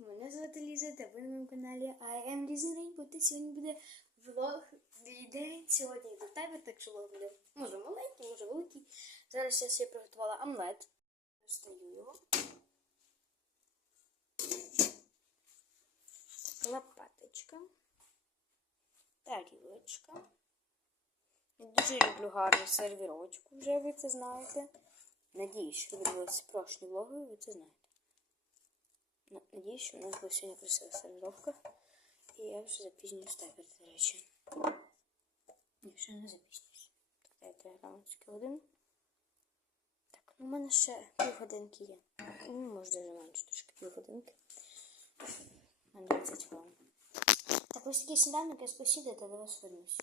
Мене звати Ліза, та ви на моєму каналі I am. Та сьогодні буде влог день сьогодні до тебе, так що влог буде може маленький, може великий. Зараз я собі приготувала омлет. Достаю його. Лопаточка. Тарілочка. Я дуже люблю гарну сервірочку, вже ви це знаєте. Надіюсь, що ви дивилися прошлі влоги, ви це знаєте. На- Надіюсь, що у нас буде сьогодні красива сервіровка. І я вже запізнююсь табір, до речі. Ще не запізнююсь. Так, дайте раночки один. Так, ну в мене ще півгодинки є. Ну, може, даже менше трошки півгодинки. На 20 хвилин. Так, ось такий сніданок, я спосіду, та до вас вернусь.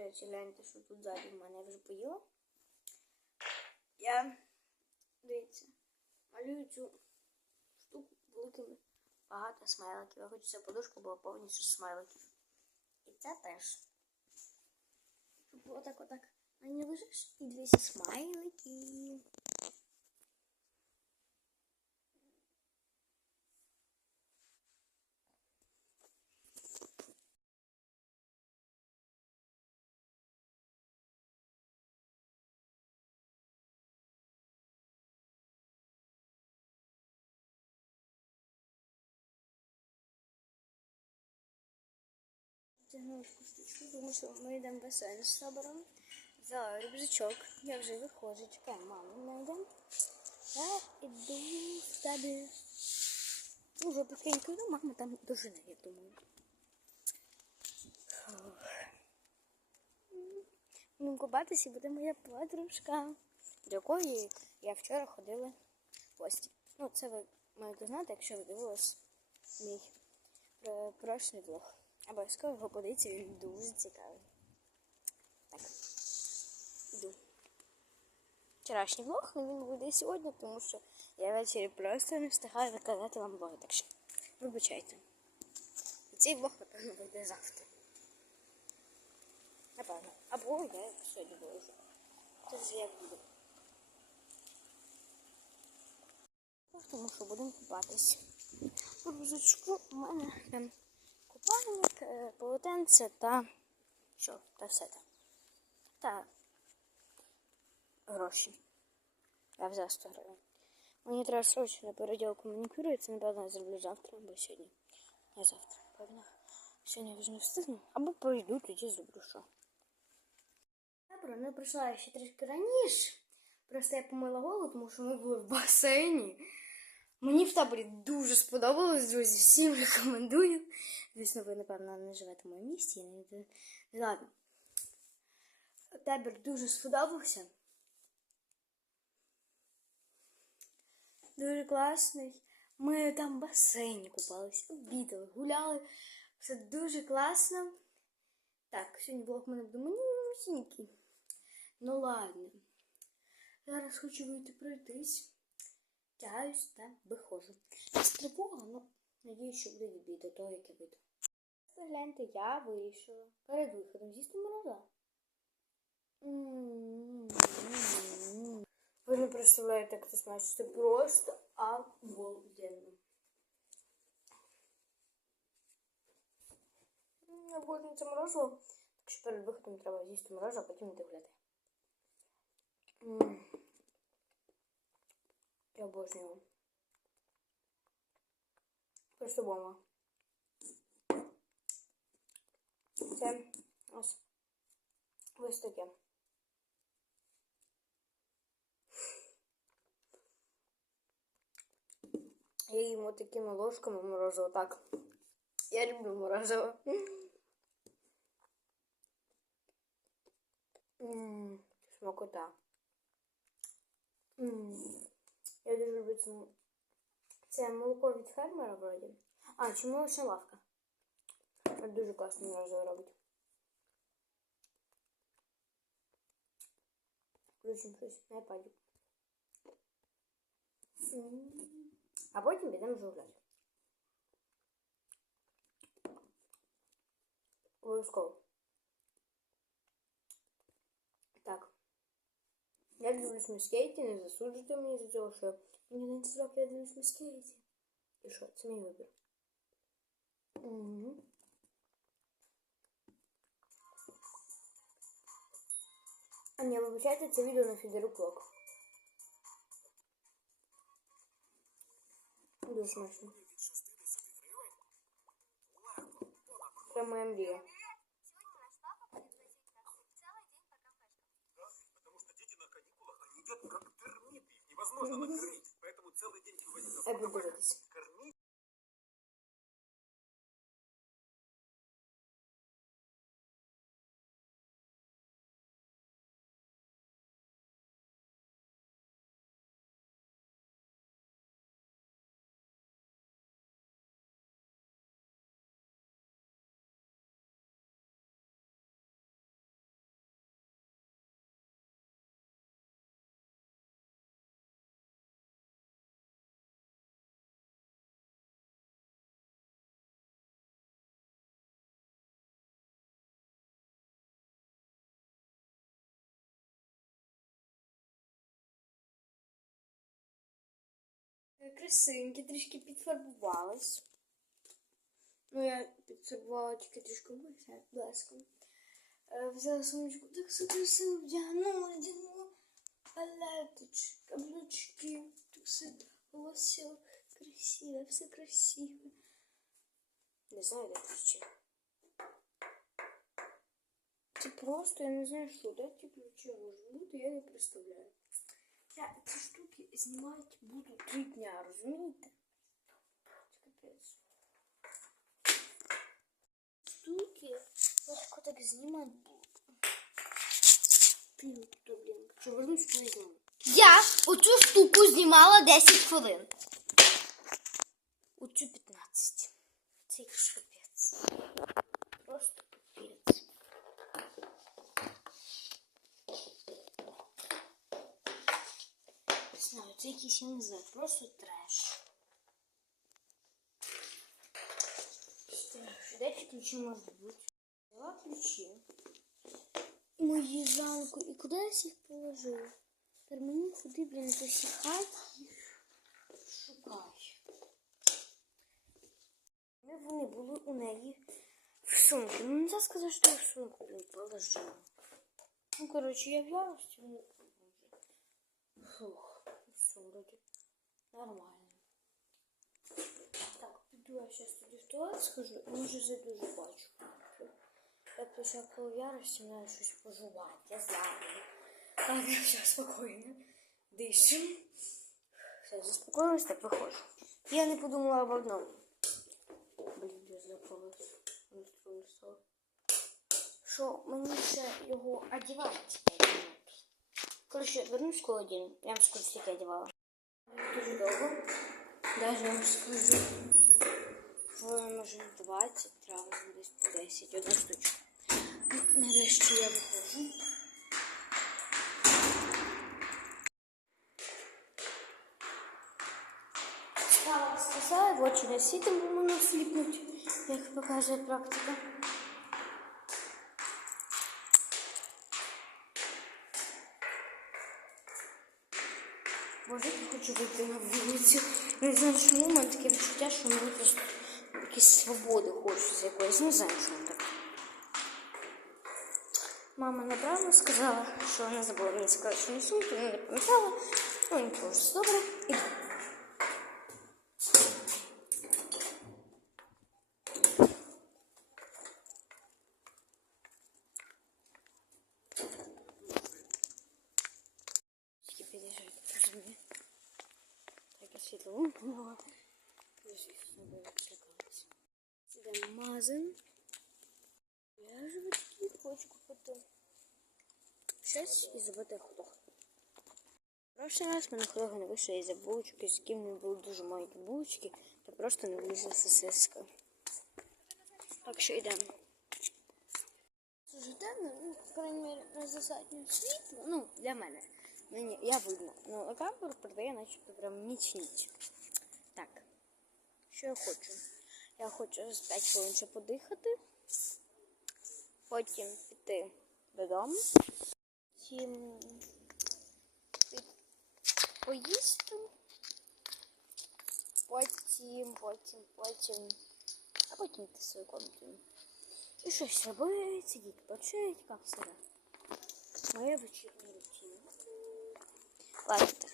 Речі, гляньте, що тут ззаді в мене вже поїла. Я, дивіться, малюю цю штуку великими багато смайликів. Я хочу, щоб подушка була повністю смайликів. І це теж. Щоб отак отак на ній лежиш і дивися смайлики. Тягну штучку, тому що ми йдемо в басейн з табором. Взяла рюкзачок. Я вже виходжу, чекаю, маму знайдемо. Я іду в табір. Ну, потихеньку йду, мама там дожине, я думаю. Фух. Ну, купатися буде моя подружка, до якої я вчора ходила в гості. Ну, це ви маєте знати, якщо ви дивились мій про прошлий влог. Обов'язково його подивіться, він дуже цікавий. Так, йду. Вчорашній влог, ну він буде сьогодні, тому що я ввечері просто не встигаю викладати вам влоги, так що вибачайте. Цей влог, напевно, вийде завтра. Напевно. Або я сьогодні виложу. Вже як буде. Тому що будемо купатись. Рюкзачку у мене там купальник, е, полотенце та що, та все там. Та гроші. Я взяв 100 гривень. Мені треба срочно на переділку манікюру, і це, напевно, я зроблю завтра або сьогодні. Не завтра, певно. Сьогодні я вже не встигну. Або пройду, тоді зроблю що. Добре, не прийшла я ще трішки раніше. Просто я помила голову, тому що ми були в басейні. Мені в таборі дуже сподобалось, друзі. Всім рекомендую. Звісно, ви, напевно, не живете в моєму місті. Не... Ладно. Табір дуже сподобався. Дуже класний. Ми там в басейні купалися, обідали, гуляли. Все дуже класно. Так, сьогодні влог в мене буде манюсінький. Ну ладно. Зараз хочу вийти пройтись. Тягаюсь та виходжу. З тривога, ну, надіюсь, що буде відбій до того, як я вийду. Гляньте, я вирішила перед виходом з'їсти мороза. Ви не представляєте, як це смачно. Це просто обалденно. Обожнюю це морозиво. Так що перед виходом треба з'їсти морозиво, а потім йти гуляти. Я обожнюю. Просто бомба. Це ось ось. Я їм от такими ложками морозиво. Так. Я люблю морозиво. Ммм, смакота. Ммм. Я дуже люблю це. м- Це молоко від фермера вроді. А, чи молочна лавка. Дуже класно морозиво робить. Включимо щось на iPad. М. А потім підемо журнати. Обов'язково. Так. Я дивлюсь на скейті, не засуджуйте мені за цього, що мені 11 років я дивлюсь на скейті. І що, це мій вибір. Угу. А не, вибачайте, це відео на Фідеру Клок. Дуже смачно. Це моя мрія. их невозможно накормить. Поэтому целый день выводить за Я буду Красивенькі, трішки підфарбувались. Ну, я підфарбувала тільки трішки блеском. Е, Взяла сумочку, так все красиво вдягнула, вдягнула палеточки, каблучки, так все волосся красиве, все красиве. Не знаю, де ключі. Це просто, я не знаю, що, де ті ключі можуть бути, я не представляю. Я ці штуки знімати буду три дня, розумієте? Штуки тако так знімати буду. Що вернусь, знаю. Я оцю штуку знімала 10 хвилин. Оцю 15. Це якийсь капець. Просто капець. Не знаю, це якийсь, я не знаю, просто треш. Ці ключі можуть бути? Взяла ключі. Мої замку. І куди я їх положила? Тепер мені куди, блін, посіхати їх шукати. Ми вони були у неї в сумці. Ну, не можна сказати, що я в сумку блін, положила. Ну, коротше, я в ярості, фух, все, нормально. Так, піду я зараз тоді в туалет схожу, і може зайду побачу. Я пишу, коли ярості, мені щось пожувати, я знаю. Так, я все спокійно. Дишим. Все, заспокоїлась, так виходжу. Я не подумала об одному. Блін, я. Розстроївся. Що мені ще його одягати? Коротше, вернусь коли один. Я вам скажу, скільки одягала. Дуже довго. Даже я вам скажу. Хвилин, може, 20, разом десь по 10, одна штучка. Ну, Нарешті я виходжу. Стала сказала, в очі не світом, бо воно сліпнуть, як показує практика. Боже, я хочу вийти на вулицю. Не знаю, чому у мене таке відчуття, що мені просто якісь свободи хочеться якоїсь. Не знаю, що так. Мама направо сказала, що вона забула мені сказати, що не сумку, не пам'ятала. Ну, нічого, добре. Іду. Тільки під'їжджайте, розумію. Так, я світло вимкнула. Звісно, ви відкликалися. Це магазин. Я ж в такий хочу купити. Щось і забити худох. Прошлий раз мене худога не вийшла із-за булочки, з яким не були дуже маленькі булочки, та просто не влізла сосиска. Так що йдемо. Дуже темно, ну, по крайній на достатньо світло. Ну, для мене. Мені, я видно. Ну, камеру передає, начебто прям ніч-ніч. Так, що я хочу. Я хочу з 5 хвилин ще подихати, потім піти додому, потім поїсти, потім, потім, потім, а потім йти в свою комнату. І щось робити, сидіти, почити, як всегда. Моя вечірня рутина. Ладно.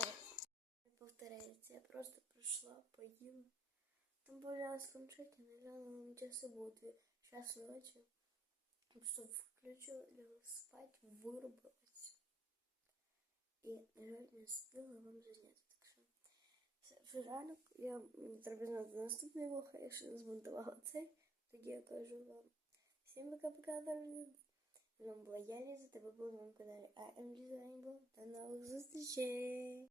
Не повторяється, я просто прийшла, поїла. Там боялась кончать, не глянула часи буде. Час ночі. Просто включила, лягла спать, вирубилась. І, на жаль, не встигла вам зазняти. Так все, вже ранок, я треба знати наступний влог, а якщо не змонтувала цей, тоді я кажу вам всім пока-пока, дорогі. З вами була я, Ліза, тебе була на моєму каналі AMG Design. До нових зустрічей!